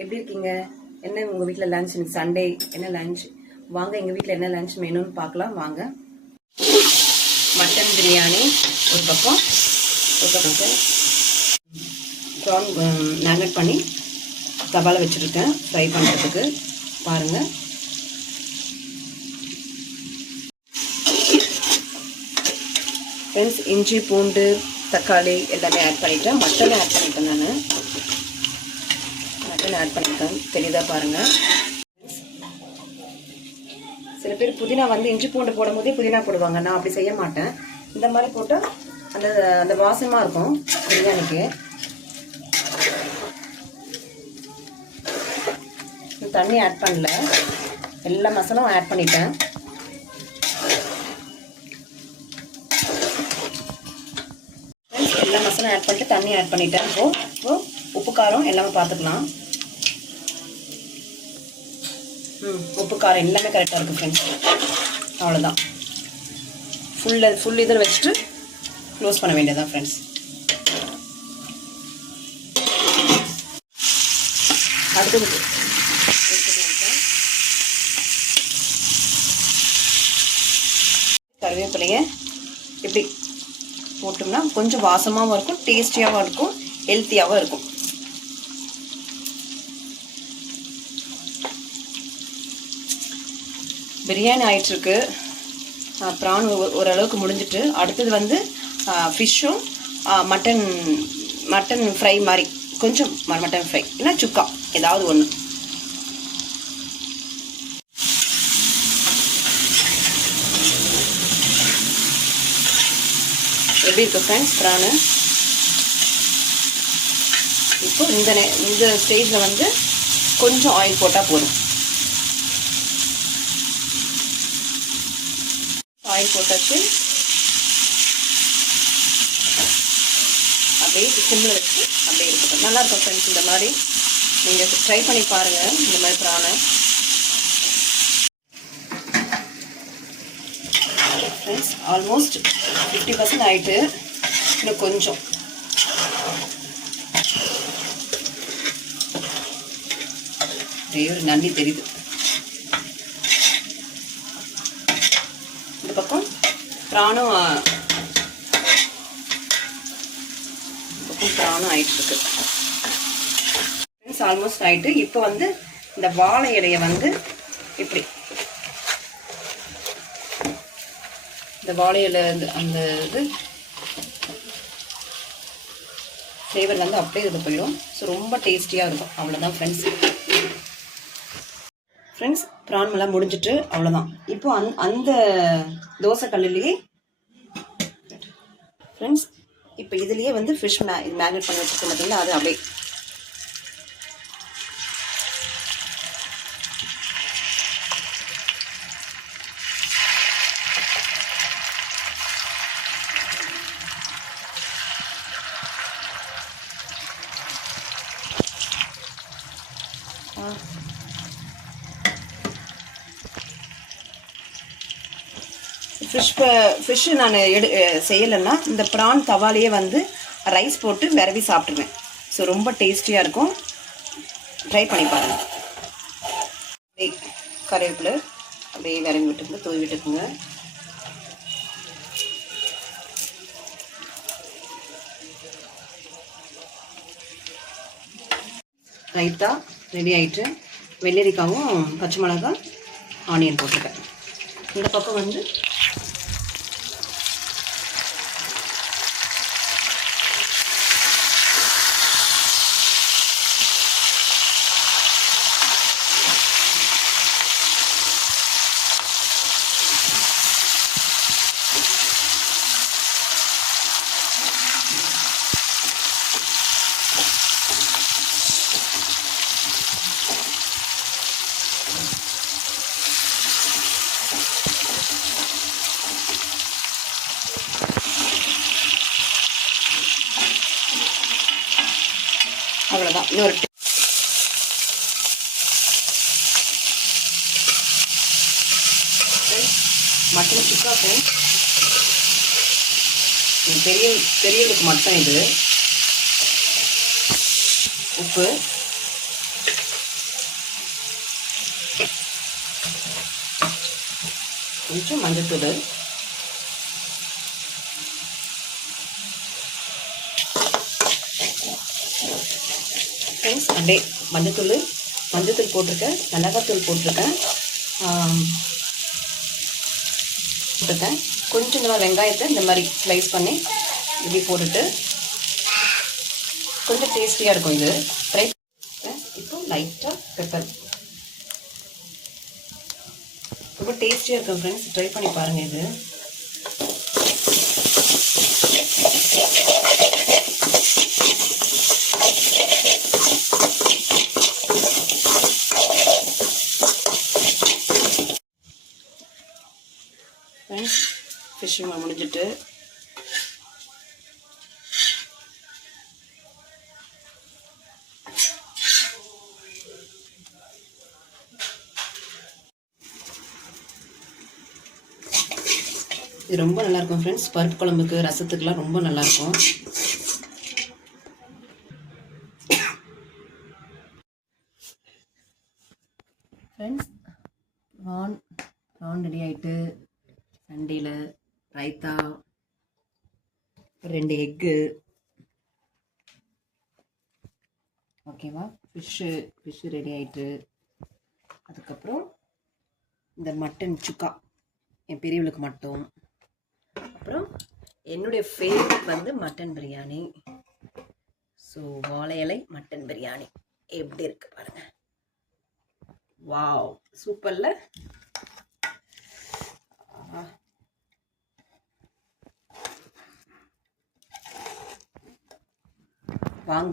எப்படி இருக்கீங்க? என்ன உங்க வீட்ல லஞ்ச்? இன்னைக்கு சண்டே என்ன லஞ்ச்? வாங்க எங்க வீட்ல என்ன லஞ்ச் மெனுன்னு பார்க்கலாம் வாங்க. மட்டன் பிரியாணி ஒரு பக்கம் ப்ரான் மேரினேட் பண்ணி தவால வச்சுருக்கேன் ஃப்ரை பண்ணுறதுக்கு. பாருங்கள். ஃப்ரெண்ட்ஸ், இஞ்சி பூண்டு தக்காளி எல்லாமே ஆட் பண்ணிட்டேன். மட்டன் ஆட் பண்ணிட்டேன். நான் மட்டன் ஆட் பண்ணிட்டேன். தெரியுதா பாருங்கள். சில பேர் புதினா வந்து இஞ்சி பூண்டு போடும் போதே புதினா போடுவாங்க. நான் அப்படி செய்ய மாட்டேன். இந்த மாதிரி போட்டால் அந்த அந்த வாசமாக இருக்கும் பிரியாணிக்கு. தண்ணி ஆட் பண்ணல, எல்லா மசாலாவும் ஆட் பண்ணிட்டேன். எல்லா மசாலா ஆட் பண்ணிட்டு தண்ணி ஆட் பண்ணிட்டேன். இப்போ உப்பு காரம் எல்லாமே பார்த்துக்கலாம். உப்பு காரம் எல்லாமே கரெக்டாக இருக்குது ஃப்ரெண்ட்ஸ். அவ்வளோதான். ஃபுல் இதில் வச்சுட்டு க்ளோஸ் பண்ண வேண்டியதான் ஃப்ரெண்ட்ஸ். அடுத்தது கருவேப்பிலையை இப்படி போட்டோம்னா கொஞ்சம் வாசமாகவும் இருக்கும், டேஸ்டியாகவும் இருக்கும், ஹெல்த்தியாகவும் இருக்கும். பிரியாணி ஆயிட்டுருக்கு. ப்ரான் ஓரளவுக்கு முடிஞ்சிட்டு அடுத்தது வந்து ஃபிஷ்ஷும் மட்டன் ஃப்ரை மாதிரி, கொஞ்சம் மட்டன் ஃப்ரை இல்லைன்னா சுக்கா ஏதாவது ஒன்று. எப்படி இருக்கு ஃப்ரெண்ட்ஸ் ப்ரானு? இப்போ இந்த ஸ்டேஜில் வந்து கொஞ்சம் ஆயில் போட்டால் போதும். ஆயில் போட்டாச்சு. அப்படியே சிம்மில் வச்சு அப்படியே இருக்கட்டும். நல்லாயிருக்கும் ஃப்ரெண்ட்ஸ். இந்த மாதிரி நீங்கள் ட்ரை பண்ணி பாருங்கள். இந்த மாதிரி ப்ரானை ஃப்ரெண்ட்ஸ் ஆல்மோஸ்ட் 50% ஆகிட்டு. இன்னும் கொஞ்சம் ஒரு நன்றி தெரியுது. இந்த பக்கம் ப்ரானும் ஆயிட்டுருக்கு ஃப்ரெண்ட்ஸ். ஆல்மோஸ்ட் ஆயிட்டு. இப்போ வந்து இந்த வாழை இலையை வந்து இப்படி இந்த வாழை இலை அந்த இது ஃப்ளேவர் வந்து அப்படியே இது போயிடும். ஸோ ரொம்ப டேஸ்டியாக இருக்கும். அவ்வளோதான் ஃப்ரெண்ட்ஸ். ஃப்ரெண்ட்ஸ், ப்ரான் எல்லாம் முடிஞ்சிட்டு அவ்வளோதான். இப்போ அந்த தோசை கல்லுலேயே ஃப்ரெண்ட்ஸ், இப்போ இதுலேயே வந்து ஃபிஷ் மேரினேட் பண்ணி வச்சுருக்க பார்த்தீங்களா, அது அப்படியே ஃபிஷ்ஷு நான் செய்யலைன்னா இந்த ப்ரான் தவாலையே வந்து ரைஸ் போட்டு விரவி சாப்பிட்ருவேன். ஸோ ரொம்ப டேஸ்டியாக இருக்கும். ட்ரை பண்ணி பாருங்கள். கருவேப்பிலை அப்படியே விரவி விட்டுக்குங்க, தூவி விட்டுக்குங்க. ரைத்தா ரெடி ஆகிட்டு. வெள்ளரிக்காவும் பச்சை மிளகாய் ஆனியன் போட்டிருக்கேன். இந்த பக்கம் வந்து அவ்வளோதான். இன்னொரு மட்டன் சுக்கா ஃப்ரெண்ட்ஸ். பெரியதுக்கு மட்டும் இது உப்பு கொஞ்சம் மஞ்சத்தூள், ஃப்ரெண்ட்ஸ் அப்படியே மஞ்சத்தூள் போட்டிருக்கேன், மிளகாத்தூள் போட்டிருக்கேன், கொஞ்சம் இந்த மாதிரி வெங்காயத்தை இந்த மாதிரி ஸ்லைஸ் பண்ணி இப்படி போட்டுட்டு கொஞ்சம் டேஸ்டியாக இருக்கும் இது. ட்ரை இப்போ லைட்டாக பெப்பர், ரொம்ப டேஸ்டியாக இருக்கும் ஃப்ரெண்ட்ஸ், ட்ரை பண்ணி பாருங்கள் இது. ஃப்ரெண்ட்ஸ் ஃபிஷ்ஷிங் முடிஞ்சிட்டு இது ரொம்ப நல்லாயிருக்கும் ஃப்ரெண்ட்ஸ், பருப்பு குழம்புக்கு ரசத்துக்குலாம் ரொம்ப நல்லாயிருக்கும். ஃப்ரெண்ட்ஸ் ப்ரான் ரெடி ஆகிட்டு, சண்டேல ரைத்தா, 2 எக்கு, ஓகேவா, ஃபிஷ்ஷு ரெடி ஆகிட்டு, அதுக்கப்புறம் இந்த மட்டன் சுக்கா என் பெரியவளுக்கு மட்டும், அப்புறம் என்னுடைய ஃபேவரட் வந்து மட்டன் பிரியாணி. ஸோ வாழை இலை மட்டன் பிரியாணி எப்படி இருக்கு பாருங்க. வாவ், சூப்பர்ல. வாங்க.